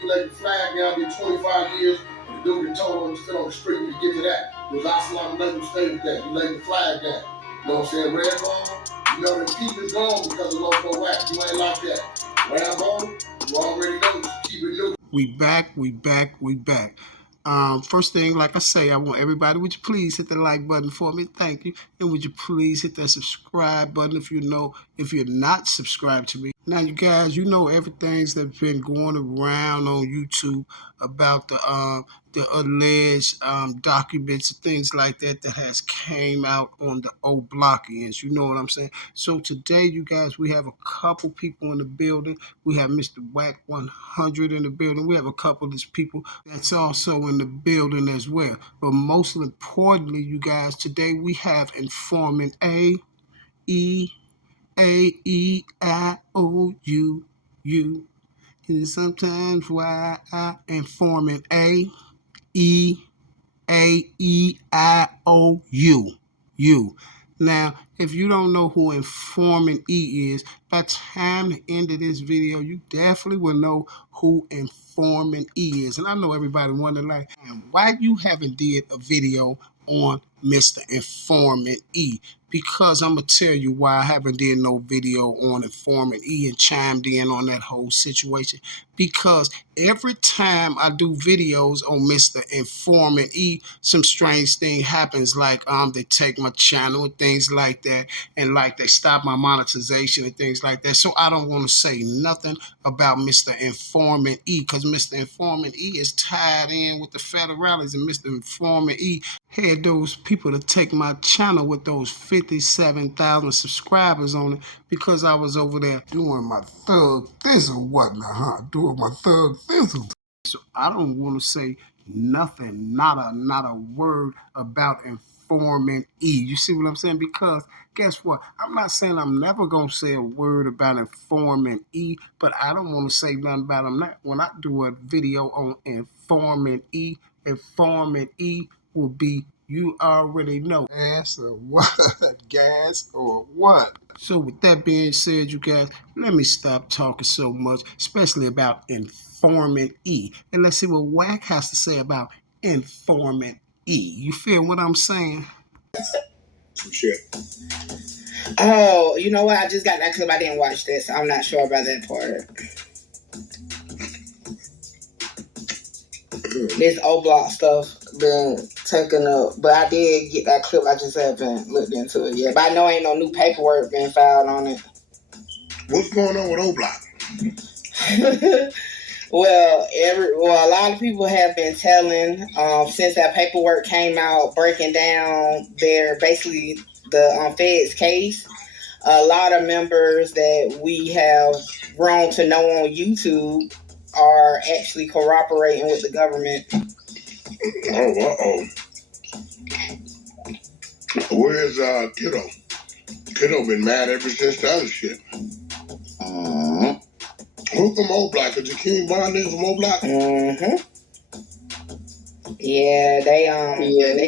You let the flag down, did 25 years. The dude that told him to sit on the street to get to that. It was Assalamu alaikum, stay with that. You laid the flag down. You know what I'm saying? Red bone, you know the keep is gone because of local Wack. You ain't like that. Rambo, you already know, keep it new. We back. First thing, like I say, I want everybody, would you please hit the like button for me? Thank you. And would you please hit that subscribe button if you're not subscribed to me. Now, you guys, you know everything's that's been going around on YouTube about the alleged documents and things like that has came out on the OBlockians. You know what I'm saying? So today, you guys, we have a couple people in the building. We have Mr. Wack 100 in the building. We have a couple of these people that's also in the building as well. But most importantly, you guys, today we have Informant A-E-I-O-U. And sometimes why I Informant A-E-I-O-U. Now, if you don't know who Informant E is, by the time the end of this video, you definitely will know who Informant E is. And I know everybody wondering, like, why you haven't did a video on Mr. Informant E? Because I'm going to tell you why I haven't did no video on Informant E and chimed in on that whole situation. Because every time I do videos on Mr. Informant E, some strange thing happens, like they take my channel and things like that, and like they stop my monetization and things like that. So I don't want to say nothing about Mr. Informant E, because Mr. Informant E is tied in with the federales, and Mr. Informant E had those people to take my channel with those 57,000 subscribers on it, because I was over there doing my thug thizzle, whatnot, doing my thug thizzle. So I don't want to say nothing, not a word about Informant E. You see what I'm saying? Because guess what? I'm not saying I'm never going to say a word about Informant E, but I don't want to say nothing about him. When I do a video on Informant E will be, you already know, gas or what? Gas or what? So with that being said, you guys, let me stop talking so much, especially about Informant E. And let's see what Wack has to say about Informant E. You feel what I'm saying? Some shit. Oh, you know what? I just got that clip. I didn't watch this. I'm not sure about that part. This OBlock stuff been taken up, but I did get that clip. I just haven't looked into it yet. But I know ain't no new paperwork been filed on it. What's going on with OBlock? Well, a lot of people have been telling since that paperwork came out, breaking down the Fed's case. A lot of members that we have grown to know on YouTube are actually cooperating with the government. Oh, where's Kiddo? Kiddo been mad ever since the other shit. Who from OBlock? Is the King Bond from OBlock? Yeah, they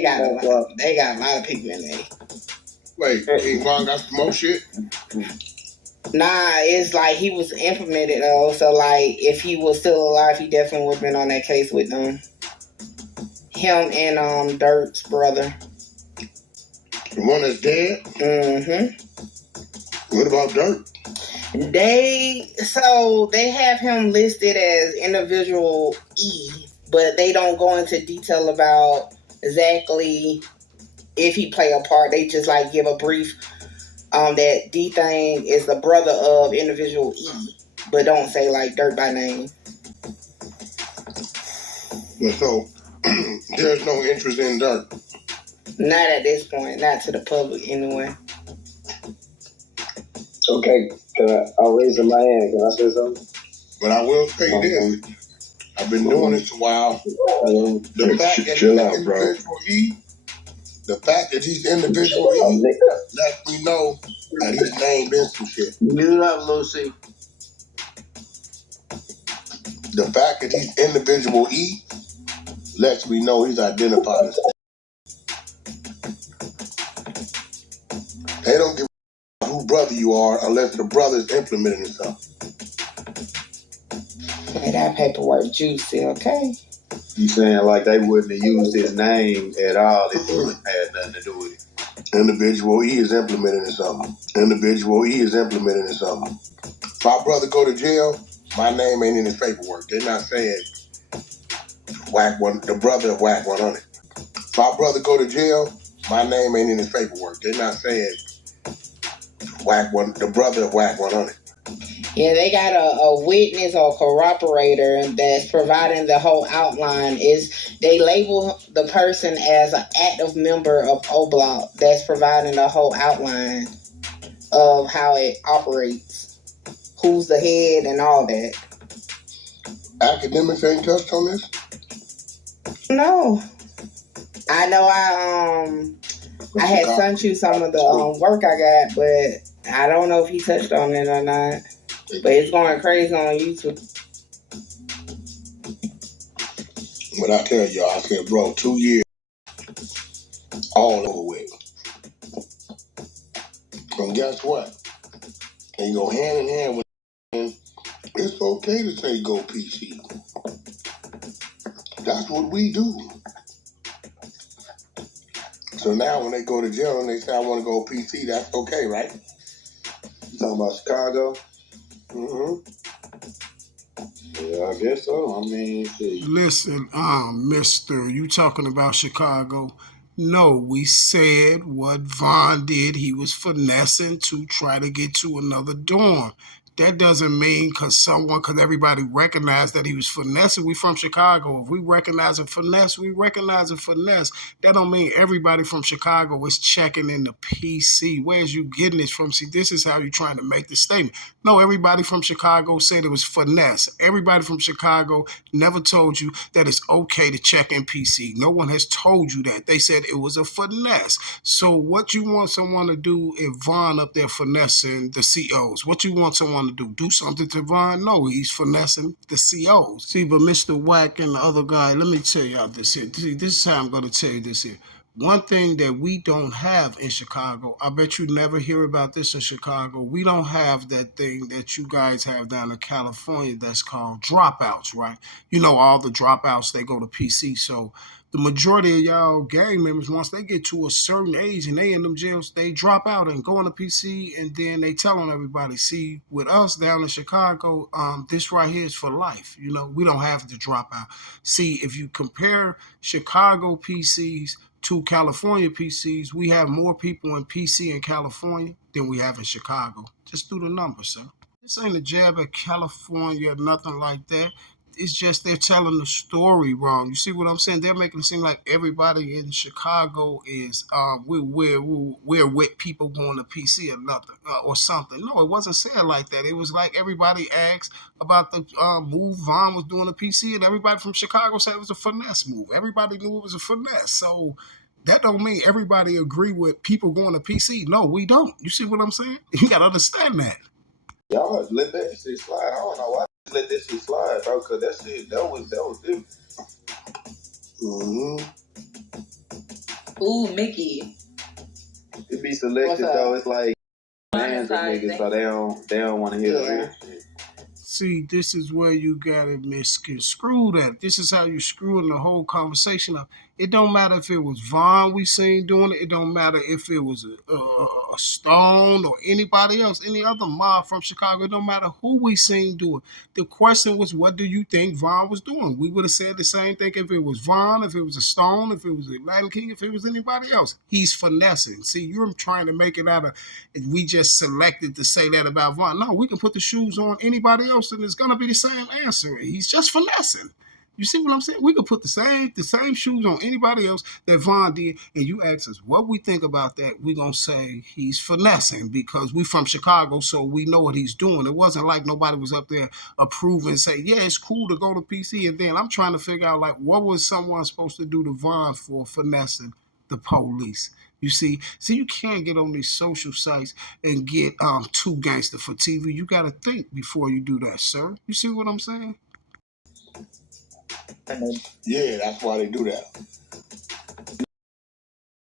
got a lot of people in there. Wait, King Bond got some more shit? Nah, it's like he was implemented though, so like if he was still alive, he definitely would have been on that case with them. Him and Dirk's brother. The one that's dead? What about Dirk? They have him listed as individual E, but they don't go into detail about exactly if he play a part. They just like give a brief that D thing is the brother of individual E, but don't say like Dirk by name. But so there's no interest in Dirk? Not at this point, not to the public anyway. Okay, I'll raise my hand. Can I say something? But I will say this. I've been doing this a while. The fact that chill out, bro. The fact that he's individual E lets me know that his name been some shit. Mute up, Lucy. The fact that he's individual E lets me know he's identified as. They don't give a who brother you are unless the brother's implementing himself. And that paperwork juicy, okay? You saying like they wouldn't have used his name at all if it had nothing to do with it? Individual E is implementing something. Individual E is implementing something. If my brother go to jail, my name ain't in his paperwork. They're not saying Wack one, the brother of Wack 100. If my brother go to jail, my name ain't in his paperwork. They're not saying Wack one, the brother of Wack 100. Yeah, they got a witness or corroborator that's providing the whole outline. They label the person as an active member of OBlock that's providing the whole outline of how it operates, who's the head, and all that. Academics ain't touched on this? No. I know I had sent you some of the work I got, but I don't know if he touched on it or not. But it's going crazy on YouTube. But I tell y'all, I said, bro, 2 years, all over with. And guess what? And you go hand in hand with him. It's okay to say go PC. That's what we do. So now when they go to jail and they say, I want to go PC, that's okay, right? You talking about Chicago? Mm-hmm. Yeah, I guess so. I mean, shit. Listen, mister, you talking about Chicago. No, we said what Vaughn did. He was finessing to try to get to another dorm. That doesn't mean because everybody recognized that he was finessing. We from Chicago. If we recognize a finesse, we recognize a finesse. That don't mean everybody from Chicago is checking in the PC. Where's you getting this from? See, this is how you're trying to make the statement. No, everybody from Chicago said it was finesse. Everybody from Chicago never told you that it's okay to check in PC. No one has told you that. They said it was a finesse. So what you want someone to do if Vaughn up there finessing the COs? What you want someone to do? Do something to Vaughn? No, he's finessing the COs. See, but Mr. Wack and the other guy, let me tell y'all this here. See, this is how I'm going to tell you this here. One thing that we don't have in Chicago, I bet you never hear about this in Chicago. We don't have that thing that you guys have down in California that's called dropouts, right? You know, all the dropouts, they go to PC. So the majority of y'all gang members, once they get to a certain age and they in them jails, they drop out and go on the PC, and then they telling everybody, see, with us down in Chicago, this right here is for life. You know, we don't have to drop out. See, if you compare Chicago PCs to California PCs, we have more people in PC in California than we have in Chicago. Just do the numbers, sir. This ain't a jab at California or nothing like that. It's just they're telling the story wrong. You see what I'm saying? They're making it seem like everybody in Chicago is we're with people going to PC or nothing or something. No, it wasn't said like that. It was like everybody asked about the move Vaughn was doing to PC, and everybody from Chicago said it was a finesse move. Everybody knew it was a finesse. So that don't mean everybody agree with people going to PC. No, we don't. You see what I'm saying? You got to understand that. Y'all let that shit slide. I don't know why let this shit slide, bro. Cause that was different. Mm-hmm. Ooh, Mickey. It be selective though. It's like fans of niggas, so they don't want to hear the real shit. See, this is where you got it misconstrued at. This is how you screwing the whole conversation up. It don't matter if it was Vaughn we seen doing it. It don't matter if it was a Stone or anybody else, any other mob from Chicago. It don't matter who we seen do it. The question was, what do you think Vaughn was doing? We would have said the same thing if it was Vaughn, if it was a Stone, if it was a Latin King, if it was anybody else. He's finessing. See, you're trying to make it out of, we just selected to say that about Vaughn. No, we can put the shoes on anybody else and it's going to be the same answer. He's just finessing. You see what I'm saying? We could put the same shoes on anybody else that Vaughn did, and you ask us what we think about that, we're going to say he's finessing because we from Chicago, so we know what he's doing. It wasn't like nobody was up there approving and say, yeah, it's cool to go to PC, and then I'm trying to figure out, like, what was someone supposed to do to Vaughn for finessing the police? You see, you can't get on these social sites and get too gangster for TV. You got to think before you do that, sir. You see what I'm saying? Yeah, that's why they do that.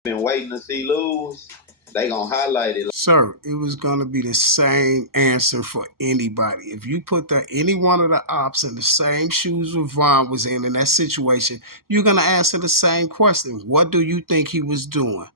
Been waiting to see lose. they gonna highlight it. Sir, it was gonna be the same answer for anybody. If you put any one of the ops in the same shoes where Vaughn was in that situation, you're gonna answer the same question. What do you think he was doing?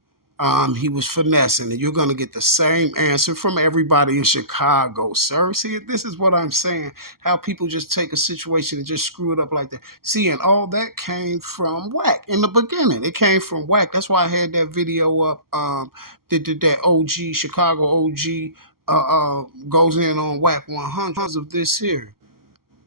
He was finessing, and you're going to get the same answer from everybody in Chicago, sir. See, this is what I'm saying, how people just take a situation and just screw it up like that. See, and all that came from Wack in the beginning. It came from Wack. That's why I had that video up, that OG, Chicago OG, goes in on Wack 100 of this here.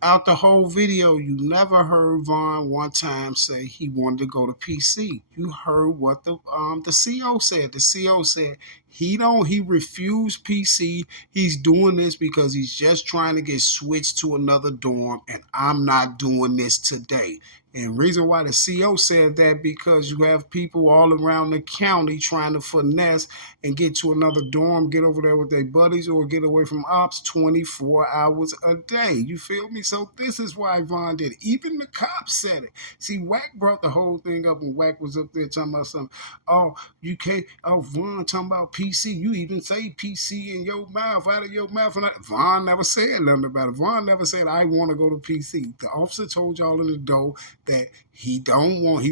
Out the whole video, you never heard Vaughn one time say he wanted to go to PC. You heard what the CO said. The CO said he refused PC. He's doing this because he's just trying to get switched to another dorm, and I'm not doing this today. And reason why the CO said that, because you have people all around the county trying to finesse and get to another dorm, get over there with their buddies, or get away from ops 24 hours a day. You feel me? So this is why Vaughn did it. Even the cops said it. See, Wack brought the whole thing up when Wack was up there talking about something. Oh, you can't, Vaughn talking about PC. You even say PC in your mouth, out of your mouth. And Vaughn never said nothing about it. Vaughn never said, I want to go to PC. The officer told y'all in the door that he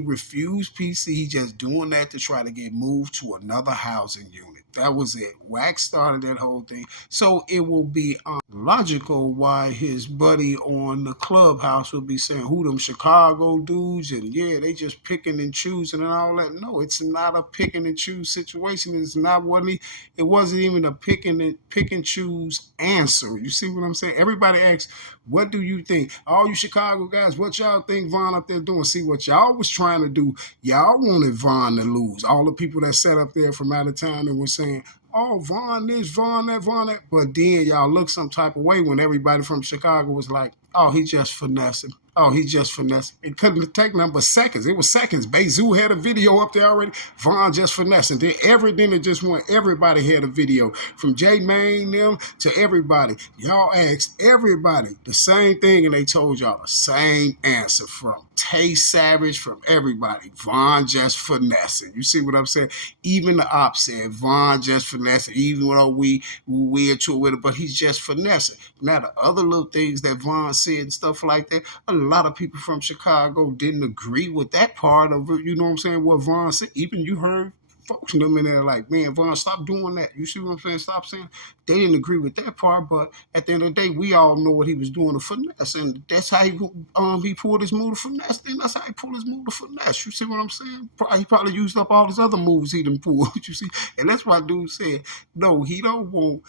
refused PC. He just doing that to try to get moved to another housing unit. That was it. Wack started that whole thing. So it will be logical why his buddy on the Clubhouse will be saying, who them Chicago dudes, and yeah, they just picking and choosing and all that. No, it's not a picking and choose situation. It wasn't even a pick and choose answer. You see what I'm saying? Everybody asks, what do you think? All you Chicago guys, what y'all think Vaughn up there doing? See, what y'all was trying to do, y'all wanted Vaughn to lose. All the people that sat up there from out of town and were saying, oh, Vaughn this, Vaughn that, Vaughn that. But then y'all look some type of way when everybody from Chicago was like, oh, he just finessing. Oh, he just finessing. It couldn't take nothing but seconds. It was seconds. Bezu had a video up there already. Vaughn just finessing. Then everything that just went, everybody had a video. From J Main them to everybody. Y'all asked everybody the same thing, and they told y'all the same answer. From Tay Savage, from everybody. Vaughn just finessing. You see what I'm saying? Even the ops said Vaughn just finessing, even though we into it with it, but he's just finessing. Now, the other little things that Vaughn said and stuff like that, a lot of people from Chicago didn't agree with that part of it. You know what I'm saying? What Vaughn said. Even you heard folks in them in there like, man, Vaughn, stop doing that. You see what I'm saying? Stop saying. They didn't agree with that part, but at the end of the day, we all know what he was doing to finesse, and that's how he pulled his move to finesse. Then that's how he pulled his move to finesse. You see what I'm saying? He probably used up all his other moves he done pulled. You see, and that's why dude said, no, he don't want.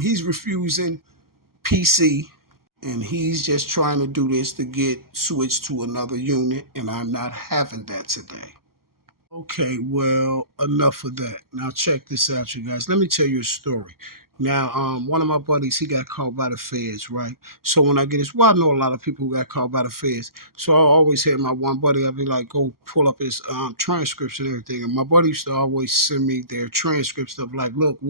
He's refusing PC. And he's just trying to do this to get switched to another unit, and I'm not having that today. Okay, well, enough of that. Now check this out, you guys. Let me tell you a story. Now, one of my buddies, he got caught by the feds, right? So when I get this, well, I know a lot of people who got caught by the feds. So I always had my one buddy, I'd be like, go pull up his transcripts and everything. And my buddy used to always send me their transcripts of like, look,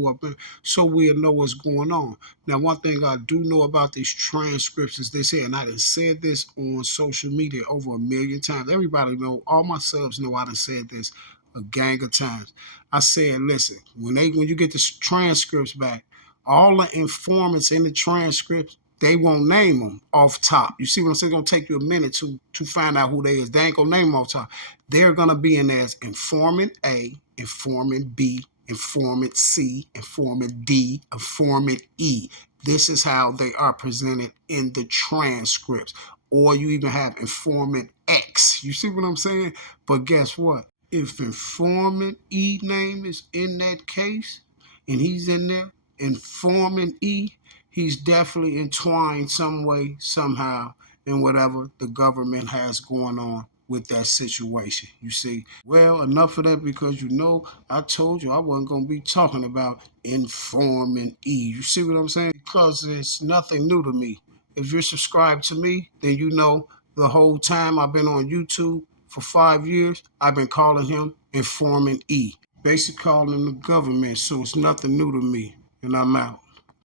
so we'll know what's going on. Now, one thing I do know about these transcripts is this here, and I done said this on social media over 1 million times. Everybody know, all my subs know I done said this a gang of times. I said, listen, when you get the transcripts back, all the informants in the transcripts, they won't name them off top. You see what I'm saying? It's going to take you a minute to find out who they is. They ain't going to name them off top. They're going to be in there as Informant A, Informant B, Informant C, Informant D, Informant E. This is how they are presented in the transcripts. Or you even have Informant X. You see what I'm saying? But guess what? If Informant E name is in that case, and he's in there, Informant E, he's definitely entwined some way, somehow, in whatever the government has going on with that situation. You see? Well, enough of that, because you know I told you I wasn't going to be talking about Informant E. You see what I'm saying? Because it's nothing new to me. If you're subscribed to me, then you know the whole time I've been on YouTube for 5 years, I've been calling him Informant E. Basically calling him the government, so it's nothing new to me, and I'm out.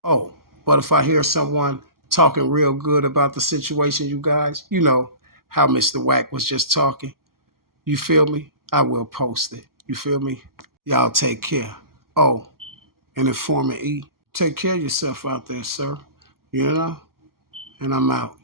Oh, but if I hear someone talking real good about the situation, you guys, you know how Mr. Wack was just talking. You feel me? I will post it. You feel me? Y'all take care. Oh, and Informant E. Take care of yourself out there, sir. You know? And I'm out.